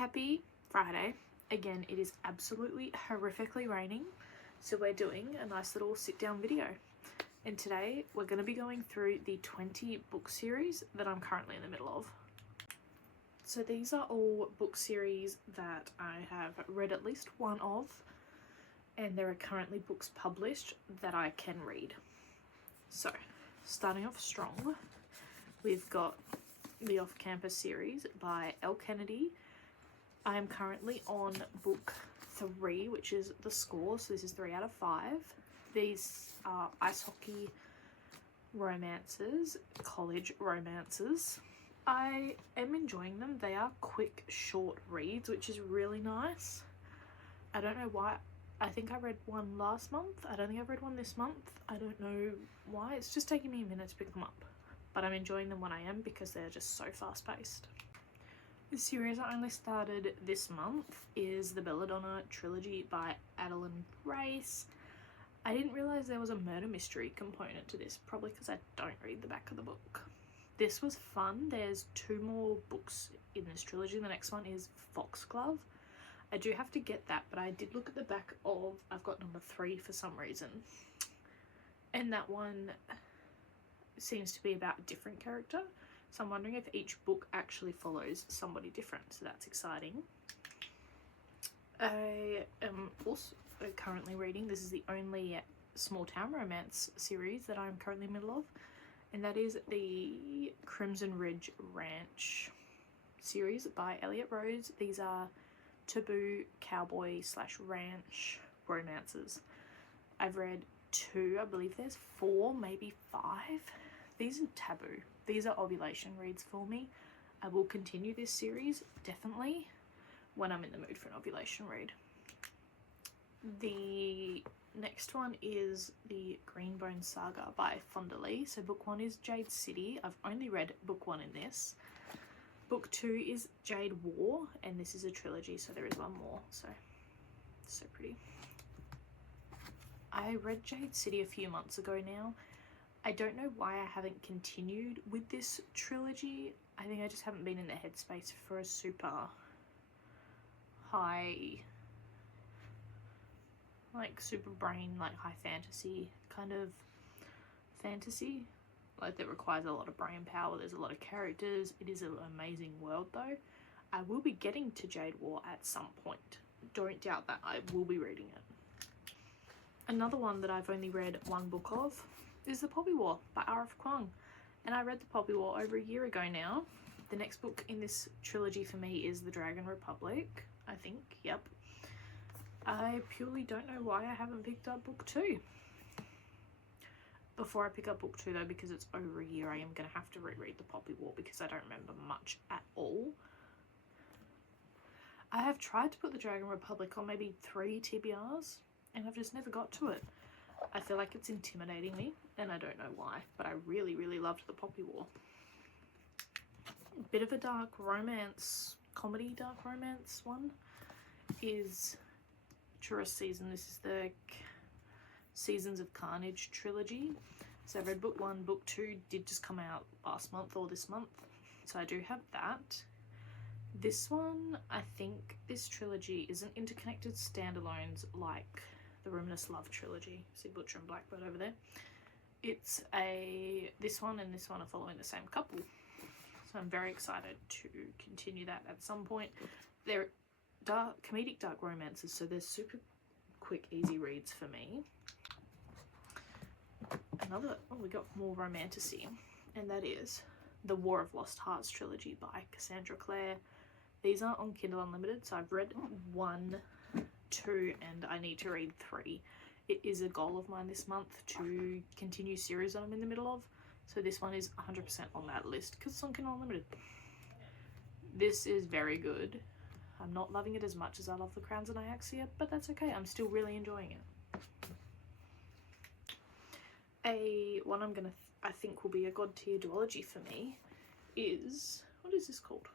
Happy Friday. Again, it is absolutely horrifically raining, so we're doing a nice little sit down video. And today we're going to be going through the 20 book series that I'm currently in the middle of. So these are all book series that I have read at least one of, and there are currently books published that I can read. So starting off strong, we've got the Off-Campus series by Elle Kennedy. I am currently on book 3, which is the score, so this is 3 out of 5. These are ice hockey romances, college romances. I am enjoying them. They are quick, short reads, which is really nice. I don't know why. I think I read one last month. I don't think I've read one this month. I don't know why. It's just taking me a minute to pick them up. But I'm enjoying them when I am because they're just so fast-paced. The series I only started this month is the Belladonna trilogy by Adeline Grace. I didn't realise there was a murder mystery component to this, probably because I don't read the back of the book. This was fun. There's 2 more books in this trilogy. The next one is Foxglove. I do have to get that, but I did look at the back of, I've got number 3 for some reason. And that one seems to be about a different character. So I'm wondering if each book actually follows somebody different, so that's exciting. I am also currently reading, this is the only small town romance series that I'm currently in the middle of, and that is the Crimson Ridge Ranch series by Elliot Rose. These are taboo cowboy / ranch romances. I've read 2, I believe there's 4, maybe 5. These are taboo. These are ovulation reads for me. I will continue this series, definitely, when I'm in the mood for an ovulation read. The next one is the Greenbone Saga by Fonda Lee. So book 1 is Jade City. I've only read book 1 in this. Book 2 is Jade War, and this is a trilogy, so there is one more. So pretty. I read Jade City a few months ago now. I don't know why I haven't continued with this trilogy. I think I just haven't been in the headspace for a super high, like super brain, like high fantasy kind of fantasy. Like that requires a lot of brain power. There's a lot of characters. It is an amazing world though. I will be getting to Jade War at some point. Don't doubt that. I will be reading it. Another one that I've only read one book of is The Poppy War by R.F. Kuang, and I read The Poppy War over a year ago now. The next book in this trilogy for me is The Dragon Republic, I think, yep. I purely don't know why I haven't picked up book 2. Before I pick up book 2 though, because it's over a year, I am going to have to reread The Poppy War because I don't remember much at all. I have tried to put The Dragon Republic on maybe 3 TBRs, and I've just never got to it. I feel like it's intimidating me, and I don't know why, but I really, really loved The Poppy War. Bit of a dark romance, comedy dark romance one is Tourist Season. This is the Seasons of Carnage trilogy. So I've read book 1, book 2 did just come out last month or this month, so I do have that. This one, I think this trilogy isn't interconnected standalones like the Ruminous Love trilogy. See Butcher and Blackbird over there. It's this one and this one are following the same couple. So I'm very excited to continue that at some point. They're comedic dark romances, so they're super quick, easy reads for me. We got more romantasy, and that is the War of Lost Hearts trilogy by Cassandra Clare. These are on Kindle Unlimited, so I've read 1, 2, and I need to read 3. It is a goal of mine this month to continue series that I'm in the middle of, so this one is 100% on that list because it's on Kindle Unlimited. This is very good. I'm not loving it as much as I love The Crowns and Iaxia, but that's okay. I'm still really enjoying it. One I think will be a god tier duology for me is, what is this called?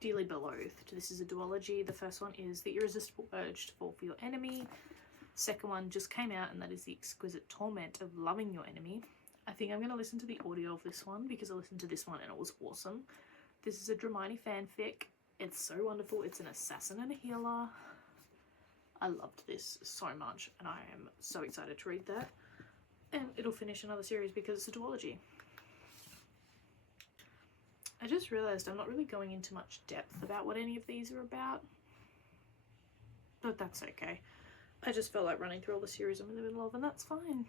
Dearly Beloved. This is a duology. The first one is The Irresistible Urge to Fall for Your Enemy. Second one just came out, and that is The Exquisite Torment of Loving Your Enemy. I think I'm going to listen to the audio of this one because I listened to this one and it was awesome. This is a Dramini fanfic, It's so wonderful. It's an assassin and a healer. I loved this so much and I am so excited to read that. And it'll finish another series because it's a duology. I just realised I'm not really going into much depth about what any of these are about. But that's okay. I just felt like running through all the series I'm in the middle of, and that's fine.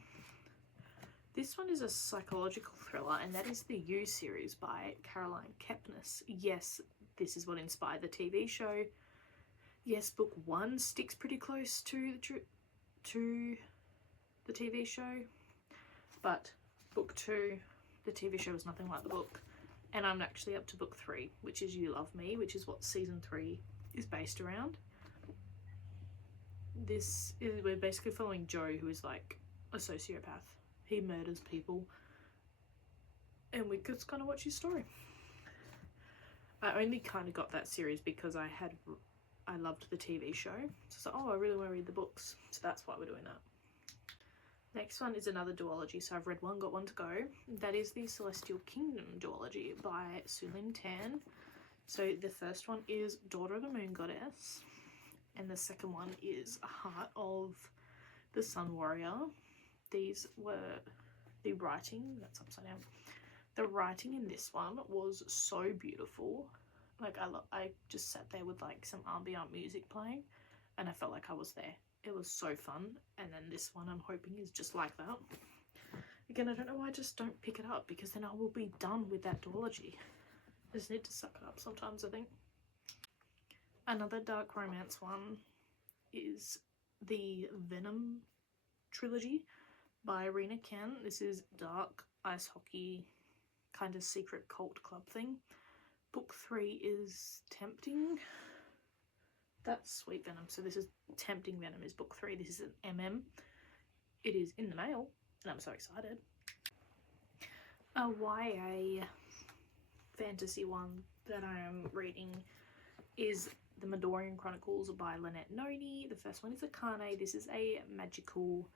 This one is a psychological thriller, and that is the You series by Caroline Kepnes. Yes, this is what inspired the TV show. Yes, book 1 sticks pretty close to the TV show, but book 2, the TV show was nothing like the book. And I'm actually up to book 3, which is You Love Me, which is what season 3 is based around. We're basically following Joe, who is like a sociopath. He murders people, and we just kind of watch his story. I only kind of got that series because I loved the TV show. So I was like, oh, I really want to read the books. So that's why we're doing that. Next one is another duology. So I've read one, got one to go. That is the Celestial Kingdom duology by Sulin Tan. So the first one is Daughter of the Moon Goddess. And the second one is Heart of the Sun Warrior. These were the writing, that's upside down. The writing in this one was so beautiful. Like I just sat there with like some ambient music playing and I felt like I was there. It was so fun. And then this one I'm hoping is just like that. Again, I don't know why I just don't pick it up, because then I will be done with that duology. I just need to suck it up sometimes, I think. Another dark romance one is the Venom trilogy by Rena Ken. This is dark ice hockey kind of secret cult club thing. Book 3 is Tempting. That's Sweet Venom. So this is Tempting Venom is book 3. This is an MM. It is in the mail and I'm so excited. A YA fantasy one that I am reading is The Midorian Chronicles by Lynette Noni. The first one is Akane. This is a magical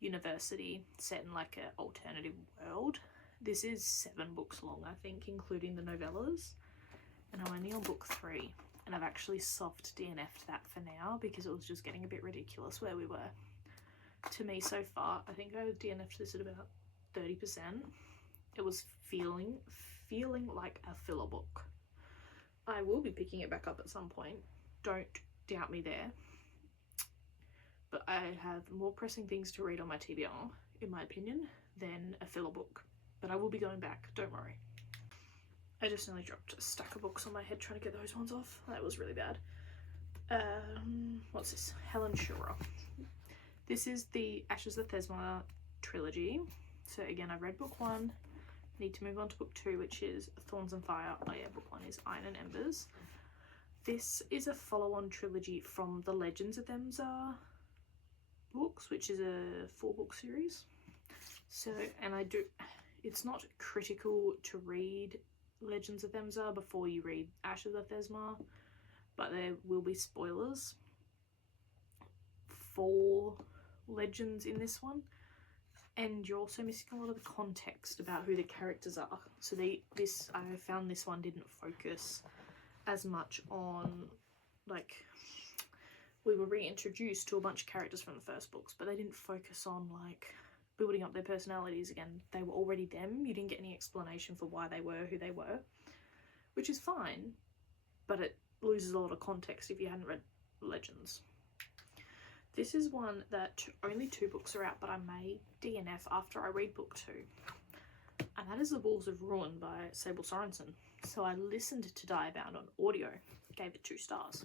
university set in like an alternative world. This is 7 books long, I think, including the novellas. And I'm only on book 3. And I've actually soft DNF'd that for now because it was just getting a bit ridiculous where we were. To me so far, I think I DNF'd this at about 30%. It was feeling like a filler book. I will be picking it back up at some point. Don't doubt me there. But I have more pressing things to read on my TBR, in my opinion, than a filler book. But I will be going back, don't worry. I just nearly dropped a stack of books on my head trying to get those ones off. That was really bad. What's this? Helen Shurer. This is the Ashes of Thesma trilogy. So again, I've read book 1. Need to move on to book 2, which is Thorns and Fire. Oh yeah, book 1 is Iron and Embers. This is a follow-on trilogy from the Legends of Themsa books, which is a 4-book series. So, and it's not critical to read Legends of Themsa before you read Ashes of Thesma, but there will be spoilers for Legends in this one. And you're also missing a lot of the context about who the characters are. So I found this one didn't focus as much on, like, we were reintroduced to a bunch of characters from the first books, but they didn't focus on, like, building up their personalities again. They were already them. You didn't get any explanation for why they were who they were, which is fine, but it loses a lot of context if you hadn't read Legends. This is one that only 2 books are out, but I may DNF after I read book 2. And that is The Wolves of Ruin by Sable Sorensen. So I listened to Diebound on audio, gave it 2 stars.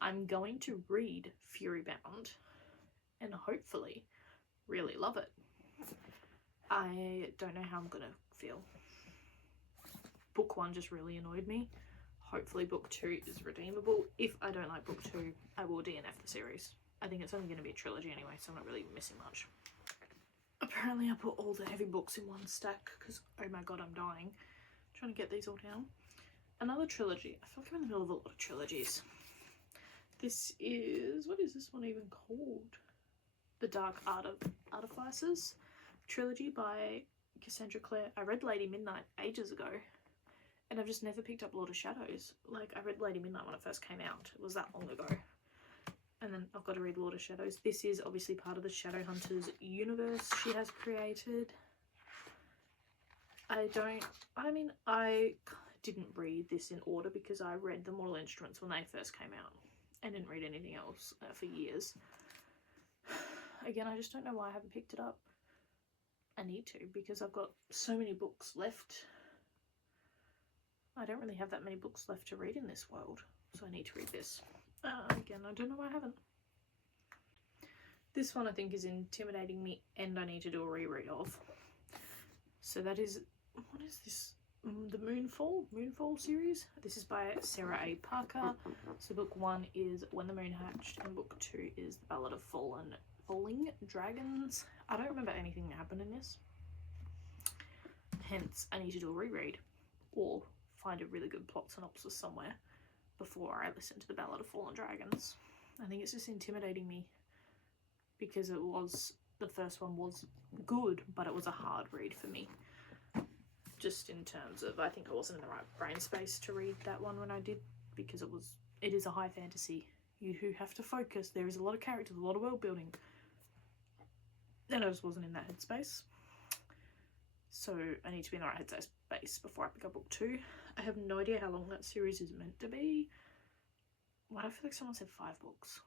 I'm going to read Furybound and hopefully really love it. I don't know how I'm gonna feel. Book 1 just really annoyed me. Hopefully book 2 is redeemable. If I don't like book 2, I will DNF the series. I think it's only going to be a trilogy anyway, so I'm not really missing much. Apparently I put all the heavy books in one stack because, oh my god, I'm dying. I'm trying to get these all down. Another trilogy. I feel like I'm in the middle of a lot of trilogies. This is, what is this one even called? The Dark Artificers trilogy by Cassandra Clare. I read Lady Midnight ages ago, And I've just never picked up Lord of Shadows. Like, I read Lady Midnight when it first came out. It was that long ago. And then I've got to read Lord of Shadows. This is obviously part of the Shadowhunters universe she has created. I didn't read this in order because I read the Mortal Instruments when they first came out. I didn't read anything else for years. Again, I just don't know why I haven't picked it up. I need to, because I've got so many books left. I don't really have that many books left to read in this world, so I need to read this. Again, I don't know why I haven't. This one I think is intimidating me, and I need to do a reread of. So that is, what is this? The Moonfall series. This is by Sarah A. Parker. So book 1 is When the Moon Hatched, and book 2 is The Ballad of Falling Dragons. I don't remember anything that happened in this. Hence, I need to do a reread or find a really good plot synopsis somewhere before I listen to The Ballad of Fallen Dragons. I think it's just intimidating me because the first one was good, but it was a hard read for me. Just in terms of, I think I wasn't in the right brain space to read that one when I did, because it is a high fantasy. You have to focus. There is a lot of characters, a lot of world building. And I just wasn't in that headspace. So I need to be in the right headspace before I pick up book 2. I have no idea how long that series is meant to be. Why do I feel like someone said 5 books?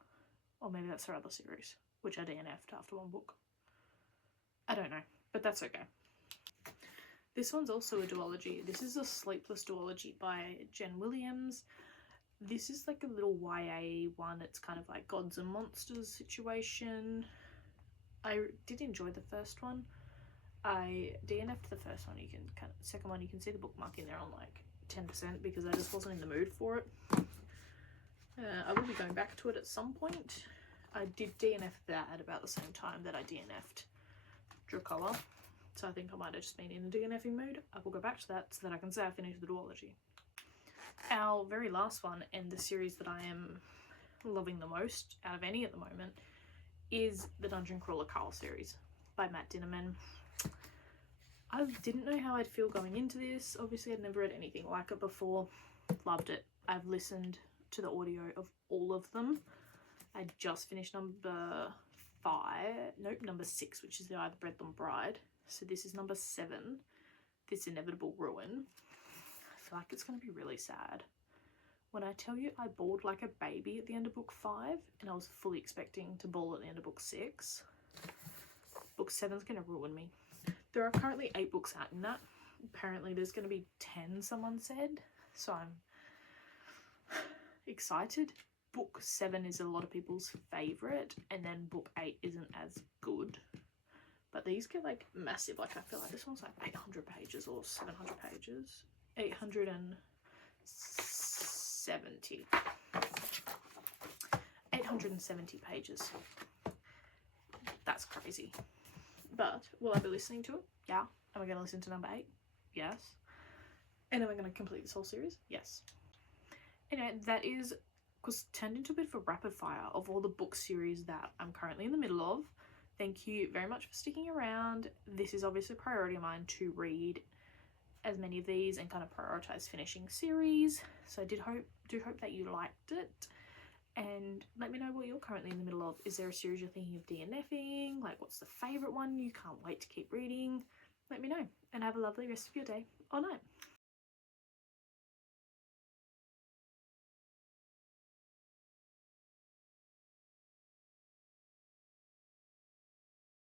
Or maybe that's their other series, which I DNF'd after 1 book. I don't know, but that's okay. This one's also a duology. This is a Sleepless duology by Jen Williams. This is like a little YA one. It's kind of like Gods and Monsters situation. I did enjoy the first one. I DNF'd the first one. Second one, you can see the bookmark in there on like 10% because I just wasn't in the mood for it. I will be going back to it at some point. I did DNF that at about the same time that I DNF'd Dracola. So I think I might have just been in a DNFing mood. I will go back to that so that I can say I finished the duology. Our very last one, and the series that I am loving the most out of any at the moment, is the Dungeon Crawler Carl series by Matt Dinnerman. I didn't know how I'd feel going into this. Obviously, I'd never read anything like it before. Loved it. I've listened to the audio of all of them. I just finished number 6, which is the I, the Breadland Bride. So this is number 7, This Inevitable Ruin. I feel like it's going to be really sad. When I tell you I bawled like a baby at the end of book 5, and I was fully expecting to bawl at the end of book 6, book 7's going to ruin me. There are currently 8 books out in that. Apparently there's going to be 10, someone said. So I'm excited. Book 7 is a lot of people's favourite, and then book 8 isn't as good. But these get like massive, like I feel like this one's like 800 pages or 700 pages. 870. 870 pages. That's crazy. But will I be listening to it? Yeah. Am I going to listen to number 8? Yes. And am I going to complete this whole series? Yes. Anyway, that was turned into a bit of a rapid fire of all the book series that I'm currently in the middle of. Thank you very much for sticking around. This is obviously a priority of mine to read as many of these and kind of prioritize finishing series. So I do hope that you liked it. And let me know what you're currently in the middle of. Is there a series you're thinking of DNFing? Like, what's the favourite one you can't wait to keep reading? Let me know. And have a lovely rest of your day or night.